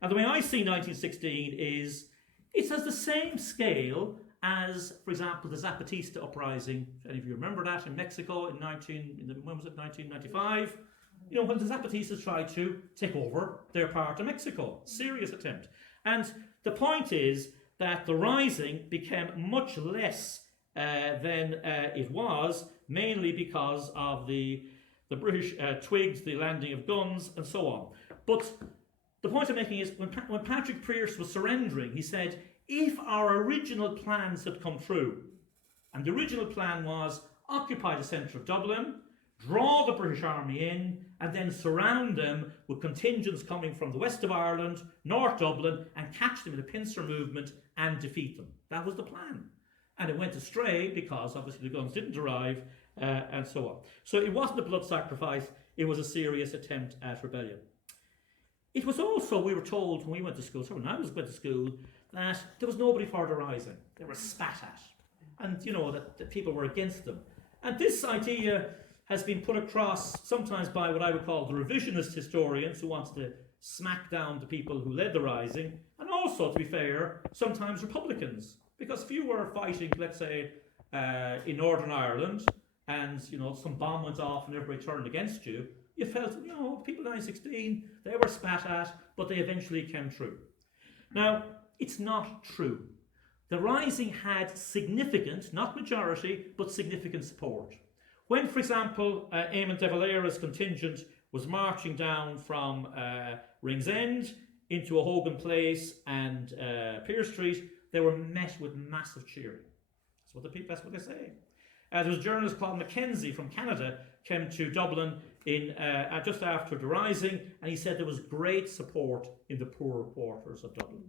And the way I see 1916 is it has the same scale as, for example, the Zapatista uprising. If any of you remember that in Mexico when was it, 1995? You know, when the Zapatistas tried to take over their part of Mexico. Serious attempt. And the point is that the rising became much less than it was, mainly because of the British twigs, the landing of guns, and so on. But the point I'm making is when Patrick Pearse was surrendering, he said, if our original plans had come true, and the original plan was occupy the centre of Dublin, draw the British Army in, and then surround them with contingents coming from the west of Ireland, North Dublin, and catch them in the pincer movement and defeat them. That was the plan. And it went astray because obviously the guns didn't arrive, and so on. So it wasn't a blood sacrifice, it was a serious attempt at rebellion. It was also, we were told when we went to school, so when I went to school, that there was nobody for the rising. They were spat at. And, you know, that people were against them. And this idea has been put across sometimes by what I would call the revisionist historians who wants to smack down the people who led the rising, and also, to be fair, sometimes Republicans. Because if you were fighting, let's say, in Northern Ireland, and, you know, some bomb went off and everybody turned against you, you felt, you know, people in 1916, they were spat at, but they eventually came true. Now, it's not true. The rising had significant, not majority, but significant support. When, for example, Eamon de Valera's contingent was marching down from Ringsend into Hogan Place and Pearse Street, they were met with massive cheering. That's what they say. There was a journalist called Mackenzie from Canada came to Dublin in just after the rising, and he said there was great support in the poorer quarters of Dublin.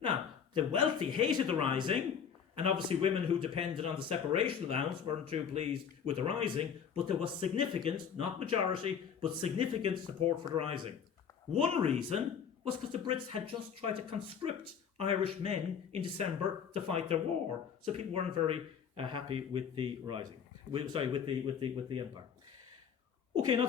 Now, the wealthy hated the rising, and obviously women who depended on the separation allowance weren't too pleased with the rising, but there was significant, not majority, but significant support for the rising. One reason was because the Brits had just tried to conscript Irish men in December to fight their war, so people weren't very happy with the rising. With the empire. Okay, now